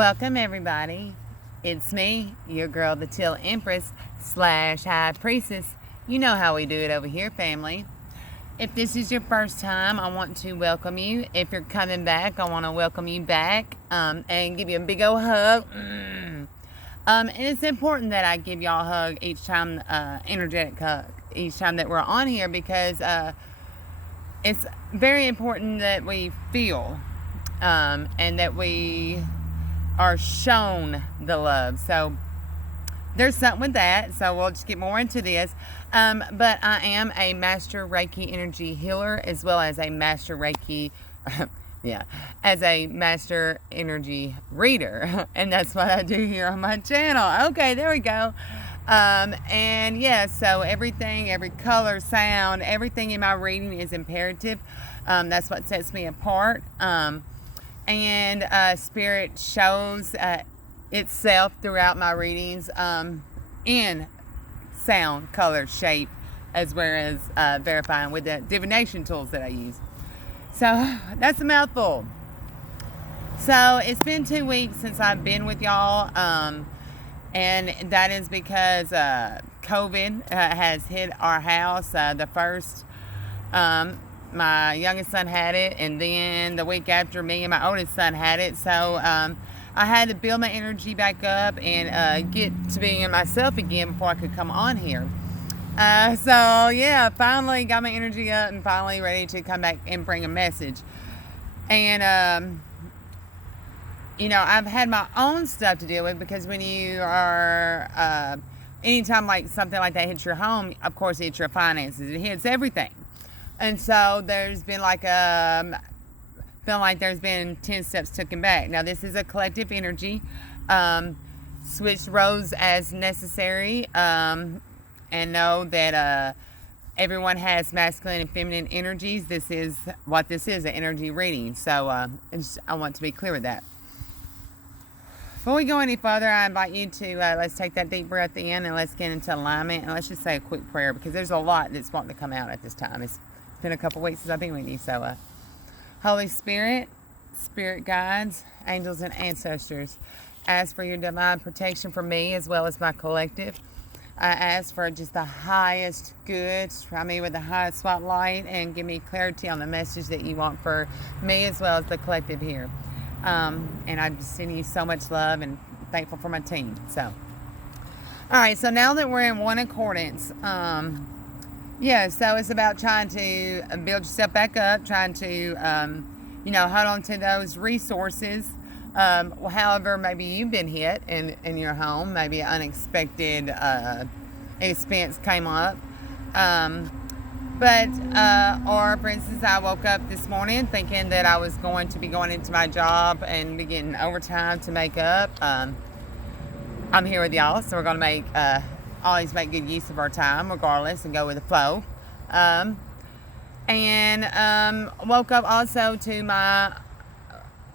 Welcome, everybody. It's me, your girl, the Teal Empress / High Priestess. You know how we do it over here, family. If this is your first time, I want to welcome you. If you're coming back, I want to welcome you back and give you a big old hug. And it's important that I give y'all a hug each time, energetic hug, each time that we're on here, because it's very important that we feel and that we are shown the love. So there's something with that. So we'll just get more into this. But I am a master Reiki energy healer, as well as a master Reiki, as a master energy reader. And that's what I do here on my channel. Okay, there we go. And yeah, so everything, every color, sound, everything in my reading is imperative. That's what sets me apart. And Spirit shows itself throughout my readings in sound, color, shape, as well as verifying with the divination tools that I use. So that's a mouthful. So it's been 2 weeks since I've been with y'all, and that is because COVID has hit our house. The first, my youngest son had it, and then the week after, me and my oldest son had it. So I had to build my energy back up and get to being myself again before I could come on here. So yeah, finally got my energy up and finally ready to come back and bring a message. And I've had my own stuff to deal with, because when you are anytime like something like that hits your home, of course it hits your finances, it hits everything. And so there's been like feeling like there's been 10 steps taken back. Now this is a collective energy. Switch roles as necessary. And know that everyone has masculine and feminine energies. This is what this is, an energy reading. So I want to be clear with that. Before we go any further, I invite you to let's take that deep breath in and let's get into alignment, and let's just say a quick prayer, because there's a lot that's wanting to come out at this time. It's been a couple weeks since I've been with you. So Holy Spirit, spirit guides, angels, and ancestors, ask for your divine protection for me as well as my collective. I ask for just the highest good, surround me with the highest spotlight, and give me clarity on the message that you want for me as well as the collective here. And I just send you so much love and thankful for my team. So, all right, so now that we're in one accordance, so it's about trying to build yourself back up, trying to, hold on to those resources. However, maybe you've been hit in your home, maybe an unexpected expense came up. Or for instance, I woke up this morning thinking that I was going to be going into my job and be getting overtime to make up. I'm here with y'all, so we're going to always make good use of our time regardless and go with the flow. Woke up also to my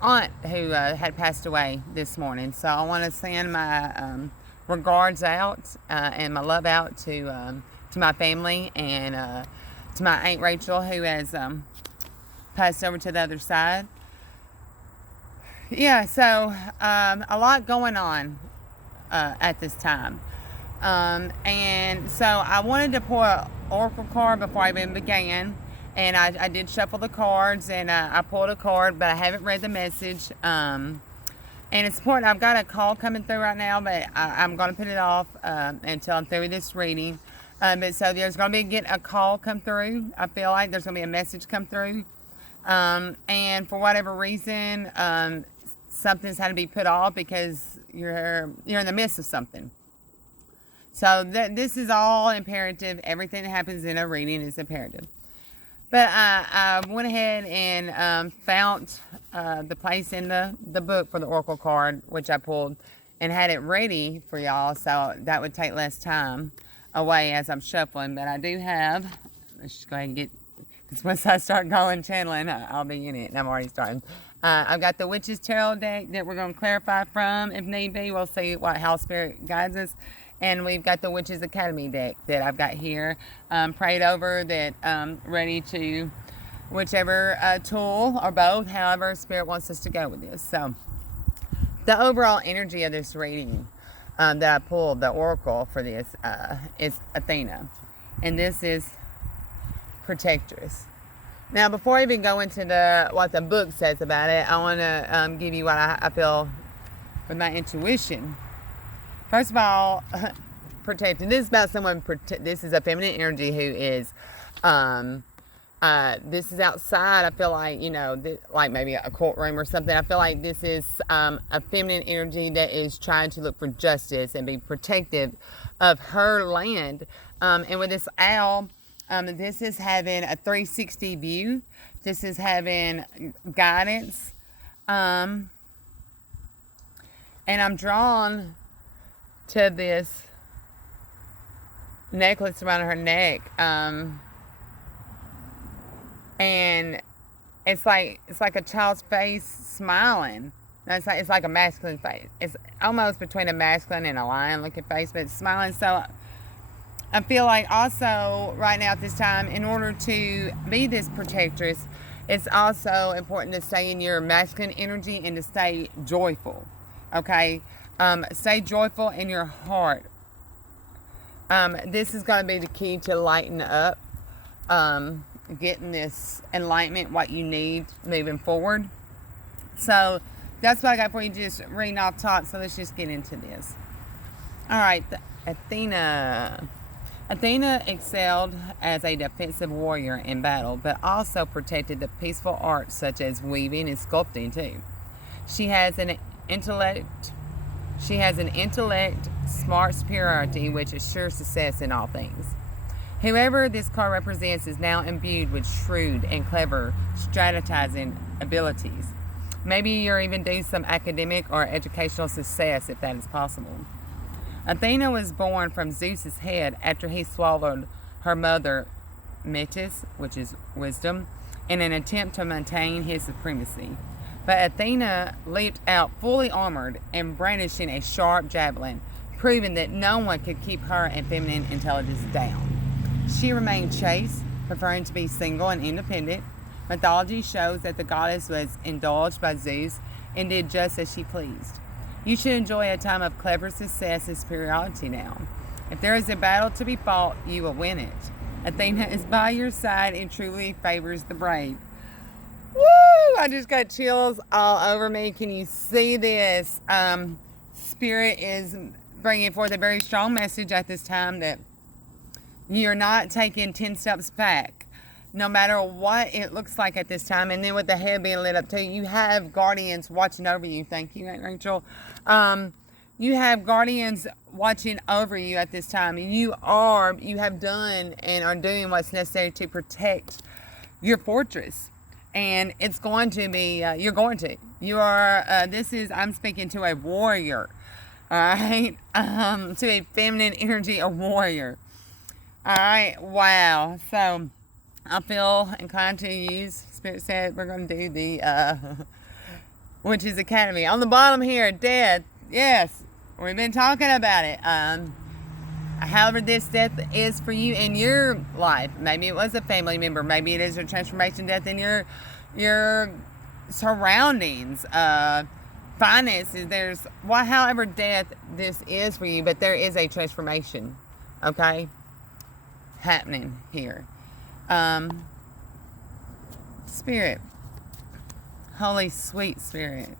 aunt who had passed away this morning. So I want to send my regards out and my love out to my family and to my Aunt Rachel, who has passed over to the other side. Yeah, so a lot going on at this time. And so I wanted to pull an oracle card before I even began. And I did shuffle the cards, and I pulled a card, but I haven't read the message. And it's important. I've got a call coming through right now, but I'm going to put it off until I'm through with this reading. But so there's going to be a call come through. I feel like there's going to be a message come through. And for whatever reason, something's had to be put off because you're in the midst of something. So this is all imperative. Everything that happens in a reading is imperative. But I went ahead and found the place in the book for the oracle card, which I pulled, and had it ready for y'all, so that would take less time away as I'm shuffling. But I do have, let's just go ahead and get, because once I start going channeling, I'll be in it, and I'm already starting. I've got the Witch's Tarot deck that we're going to clarify from, if need be. We'll see how Spirit guides us. And we've got the Witches Academy deck that I've got here, prayed over, that ready to whichever tool or both, however Spirit wants us to go with this. So the overall energy of this reading that I pulled, the oracle for this, is Athena. And this is protectress. Now, before I even go into what the book says about it, I want to give you what I feel with my intuition. First of all, protecting. This is about someone. This is a feminine energy who is. This is outside. I feel like, like maybe a courtroom or something. I feel like this is a feminine energy that is trying to look for justice and be protective of her land. And with this owl, this is having a 360 view. This is having guidance. And I'm drawn to this necklace around her neck. And it's like a child's face smiling. No, it's like a masculine face. It's almost between a masculine and a lion-looking face, but it's smiling. So I feel like also right now at this time, in order to be this protectress, it's also important to stay in your masculine energy and to stay joyful. Okay, stay joyful in your heart. This is going to be the key to lighten up. Getting this enlightenment, what you need moving forward. So that's what I got for you, just reading off top. So let's just get into this. All right, Athena. Athena excelled as a defensive warrior in battle, but also protected the peaceful arts such as weaving and sculpting too. She has an intellect, smart superiority, which assures success in all things. Whoever this card represents is now imbued with shrewd and clever strategizing abilities. Maybe you're even doing some academic or educational success if that is possible. Athena was born from Zeus's head after he swallowed her mother, Metis, which is wisdom, in an attempt to maintain his supremacy. But Athena leaped out fully armored and brandishing a sharp javelin, proving that no one could keep her and feminine intelligence down. She remained chaste, preferring to be single and independent. Mythology shows that the goddess was indulged by Zeus and did just as she pleased. You should enjoy a time of clever success and superiority now. If there is a battle to be fought, you will win it. Athena is by your side and truly favors the brave. Woo! I just got chills all over me. Can you see this? Spirit is bringing forth a very strong message at this time that you're not taking 10 steps back, no matter what it looks like at this time. And then with the head being lit up too, you have guardians watching over you. Thank you, Rachel. You have guardians watching over you at this time. You have done and are doing what's necessary to protect your fortress. And it's going to be, I'm speaking to a warrior, all right? To a feminine energy, a warrior. All right, wow. So I feel inclined to use, Spirit said we're going to do the Witches Academy. On the bottom here, death. Yes, we've been talking about it. However this death is for you in your life. Maybe it was a family member. Maybe it is a transformation death in your surroundings. Finances. However death this is for you, but there is a transformation. Okay? Happening here. Spirit, Holy Sweet Spirit,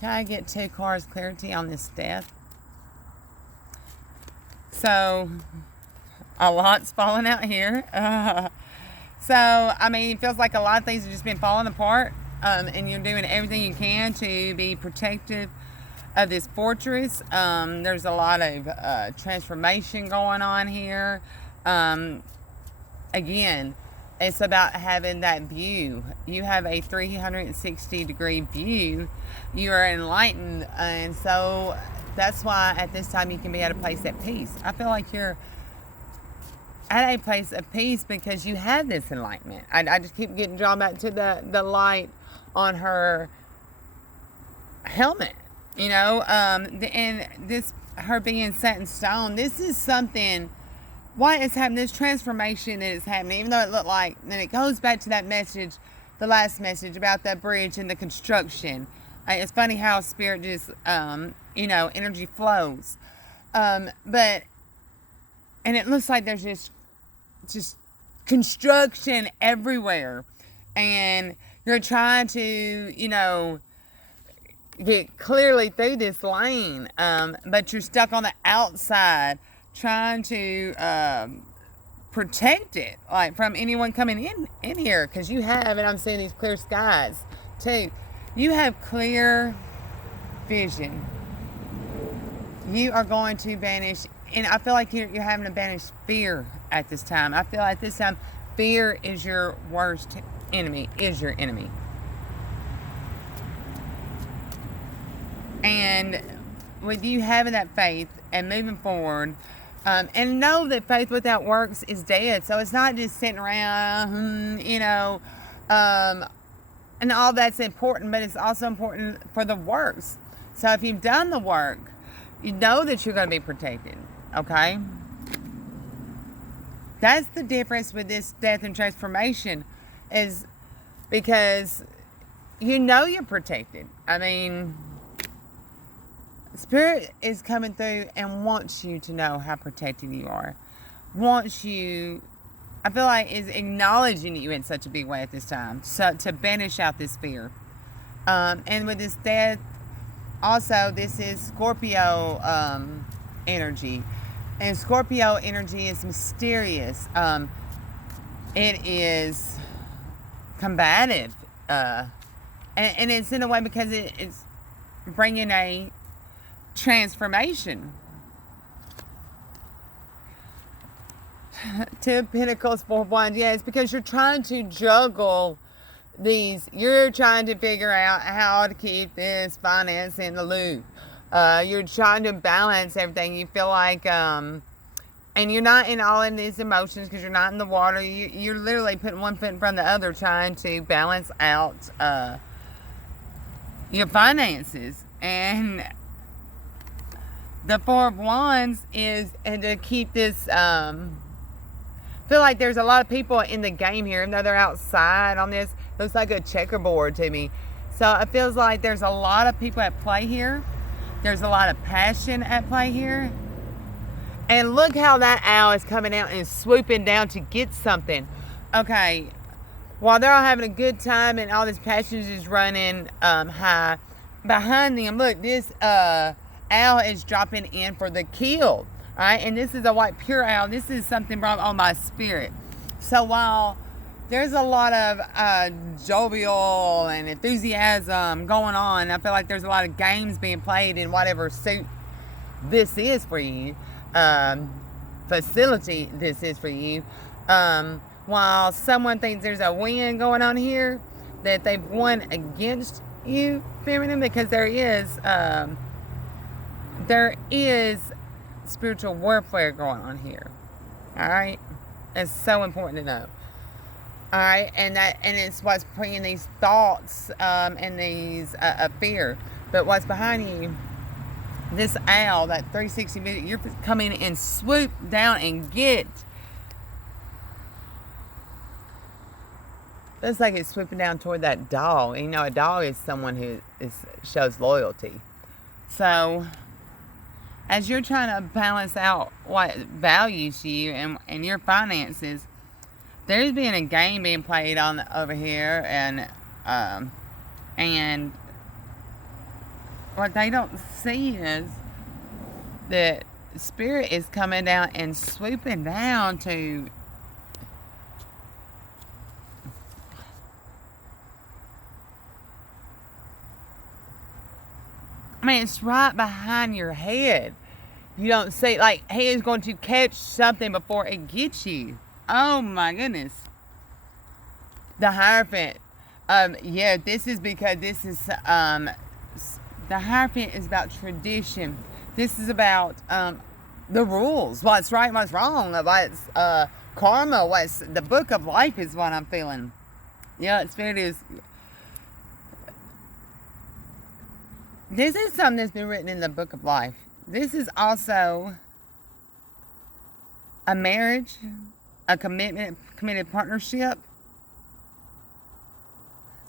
can I get 2 cards clarity on this death? So a lot's falling out here. So I mean, it feels like a lot of things have just been falling apart, and you're doing everything you can to be protective of this fortress. There's a lot of transformation going on here. Again, it's about having that view. You have a 360 degree view. You are enlightened, and so that's why at this time you can be at a place of peace. I feel like you're at a place of peace because you have this enlightenment. I just keep getting drawn back to the light on her helmet. And this, her being set in stone, this is something, what is happening, this transformation that is happening, even though it looked like, and it goes back to that message, the last message about that bridge and the construction. It's funny how spirit just, energy flows. But, and it looks like there's just construction everywhere. And you're trying to, get clearly through this lane. But you're stuck on the outside trying to protect it, like from anyone coming in here, because you have, and I'm seeing these clear skies too. You have clear vision. You are going to banish, and I feel like you're having to banish fear at this time. I feel like this time fear is your worst enemy, is your enemy. And with you having that faith and moving forward, and know that faith without works is dead. So it's not just sitting around, and all that's important, but it's also important for the works. So if you've done the work, you know that you're going to be protected, okay? That's the difference with this death and transformation, is because you know you're protected. I mean, Spirit is coming through and wants you to know how protected you are. Wants you, I feel like, is acknowledging you in such a big way at this time. So to banish out this fear. And with this death, also, this is Scorpio energy. And Scorpio energy is mysterious. It is combative. And it's in a way because it's bringing a transformation. Two of Pentacles, Four of Wands. Yeah, it's because you're trying to juggle these. You're trying to figure out how to keep this finance in the loop. You're trying to balance everything. You feel like, and you're not in these emotions because you're not in the water. You're literally putting one foot in front of the other, trying to balance out your finances. And the Four of Wands is, and to keep this, feel like there's a lot of people in the game here, even though they're outside on this. Looks like a checkerboard to me. So it feels like there's a lot of people at play here. There's a lot of passion at play here. And look how that owl is coming out and swooping down to get something. Okay, while they're all having a good time and all this passion is just running high, behind them, look, this owl is dropping in for the kill. All right, and this is a white pure owl. This is something brought on by spirit. So while there's a lot of jovial and enthusiasm going on, I feel like there's a lot of games being played in whatever suit this is for you, facility this is for you. While someone thinks there's a win going on here, that they've won against you, feminine, because there is spiritual warfare going on here. All right, it's so important to know. All right, and it's what's bringing these thoughts and these fear. But what's behind you, this owl, that 360 minute, you're coming and swoop down and get. Looks like it's swooping down toward that dog. You know, a dog is someone who shows loyalty. So as you're trying to balance out what values you and your finances, there's been a game being played on over here, and what they don't see is that spirit is coming down and swooping down to it's right behind your head. You don't see, like, he is going to catch something before it gets you. Oh my goodness. The Hierophant. Yeah, this is because this is, the Hierophant is about tradition. This is about, the rules. What's right, what's wrong. What's, karma. What's, the book of life is what I'm feeling. Yeah, Spirit is. This is something that's been written in the book of life. This is also a marriage, a committed partnership.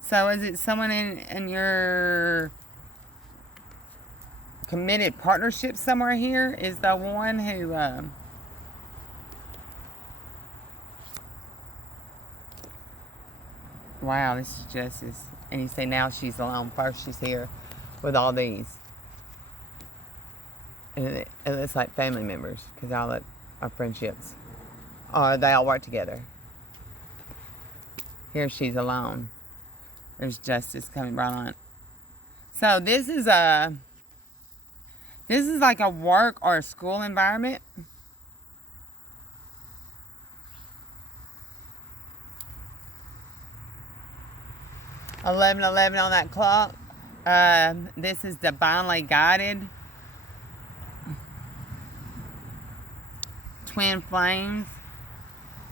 So is it someone in your committed partnership somewhere here is the one who wow, this is justice. And you say now she's alone. First she's here with all these. And it looks like family members, because all that are friendships. Or they all work together. Here she's alone. There's justice coming right on. So this is like a work or a school environment. (11:11) on that clock. This is divinely guided. Twin flames.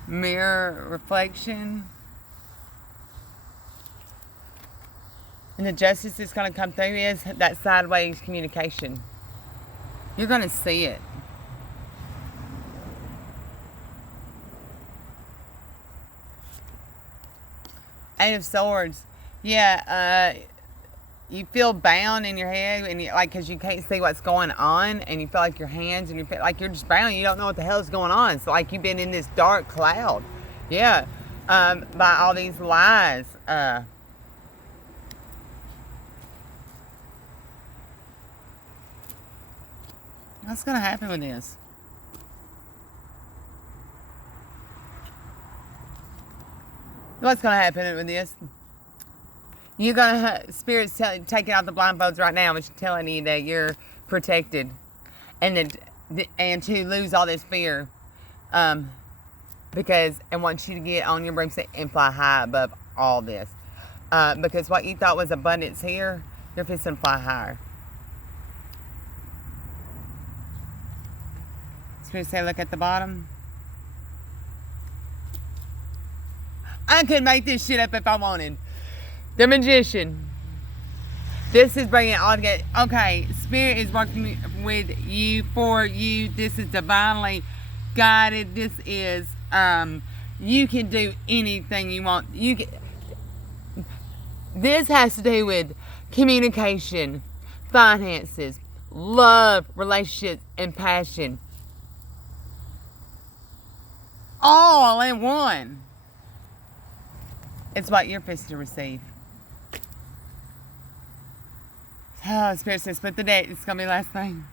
Mirror reflection. And the justice that's going to come through is that sideways communication. You're going to see it. Eight of Swords. Yeah, you feel bound in your head, and because you can't see what's going on, and you feel like your hands and like you're just bound. You don't know what the hell is going on. It's like you've been in this dark cloud. Yeah, by all these lies. What's going to happen with this? What's going to happen with this? You're going to, Spirit's taking out the blindfolds right now, which is telling you that you're protected. And to lose all this fear. Because, and wants you to get on your broomstick and fly high above all this. Because what you thought was abundance here, you're fixing to fly higher. Spirit say, look at the bottom. I could make this shit up if I wanted. The Magician. This is bringing it all together. Okay, Spirit is working with you, for you. This is divinely guided. This is, you can do anything you want. This has to do with communication, finances, love, relationships, and passion. All in one. It's what you're fixing to receive. Oh, Spirit says, split the date. It's going to be the last thing.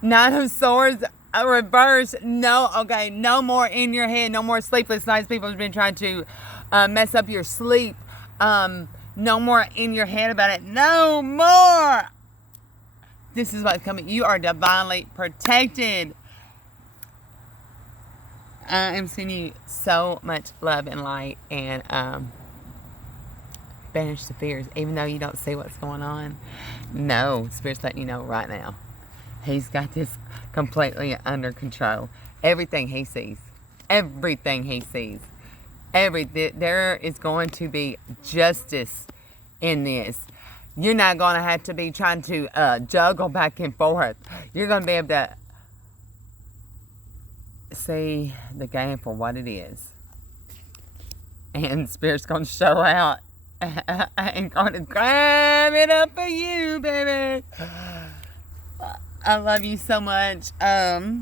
Nine of Swords, a reverse. No, okay, no more in your head. No more sleepless nights. People have been trying to mess up your sleep. No more in your head about it. No more. This is what's coming. You are divinely protected. I am sending you so much love and light, and banish the fears, even though you don't see what's going on. No, Spirit's letting you know right now. He's got this completely under control. Everything he sees. Everything he sees. There is going to be justice in this. You're not going to have to be trying to juggle back and forth. You're going to be able to see the game for what it is. And Spirit's going to show out. And going to grab it up for you, baby. I love you so much. Yeah,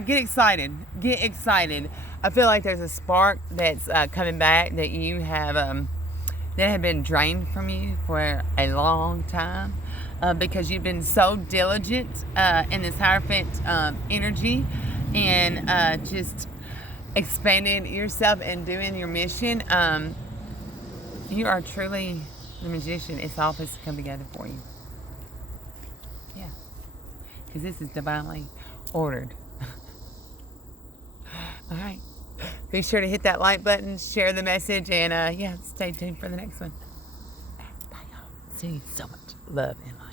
get excited. Get excited. I feel like there's a spark that's coming back that you have that have been drained from you for a long time. Because you've been so diligent in this Hierophant energy, and just expanding yourself and doing your mission. You are truly the Magician. It's all supposed to come together for you. Yeah. Because this is divinely ordered. All right. Be sure to hit that like button, share the message, and yeah, stay tuned for the next one. Bye, y'all. See you so much love and light.